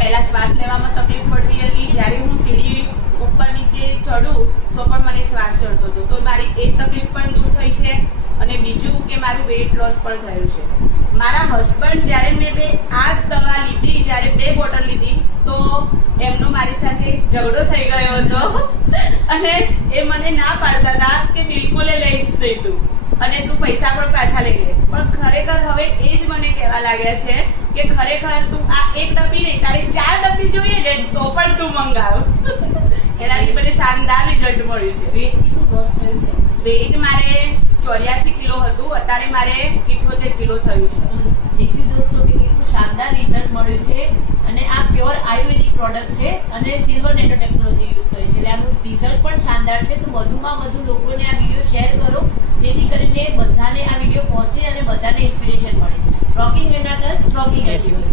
પહેલા શ્વાસ લેવામાં તકલીફ પડતી હતી, જ્યારે હું સીડી ઉપર નીચે ચડું તો પણ મને શ્વાસ ચડતો હતો, તો મારી એ તકલીફ પણ દૂર થઈ છે। અને બીજું કે મારું વેઇટ લોસ પણ થયું છે। મારા હસબન્ડ જ્યારે મેં આ દવા લીધી, જ્યારે 2 બોટલ લીધી તો એમનો મારી સાથે ઝઘડો થઈ ગયો હતો અને એ મને ના પાડતા હતા કે બિલકુલ લઈ જ નહીં તું, અને તું પૈસા પણ પાછા લઈ લે। પણ ખરેખર હવે એ જ મને કહેવા લાગ્યા છે કે ખરેખર તું આ 1 ડબ્બી નહીં, તારે 4 ડબ્બી જોઈએ ને તો પણ તું મંગાવ। એનાથી મને શાનદાર રિઝલ્ટ મળ્યું છે। વેટ કેટલું લોસ થયું છે? વેઇટ મારે 84 કિલો હતું, અત્યારે મારે 78 કિલો થયું છે। દેખ્યું દોસ્તો કે કેટલું શાનદાર રિઝલ્ટ મળ્યું છે, અને આ પ્યોર આયુર્વેદિક પ્રોડક્ટ છે અને સિલ્વર નેનો ટેકનોલોજી યુઝ કરી છે, એટલે આનું રિઝલ્ટ પણ શાનદાર છે। તો વધુમાં વધુ લોકોને આ વિડીયો શેર કરો, જેથી કરીને બધાને આ વિડીયો પહોંચે અને બધાને ઇન્સ્પિરેશન મળે। Rocking Renatus, rocking achiever.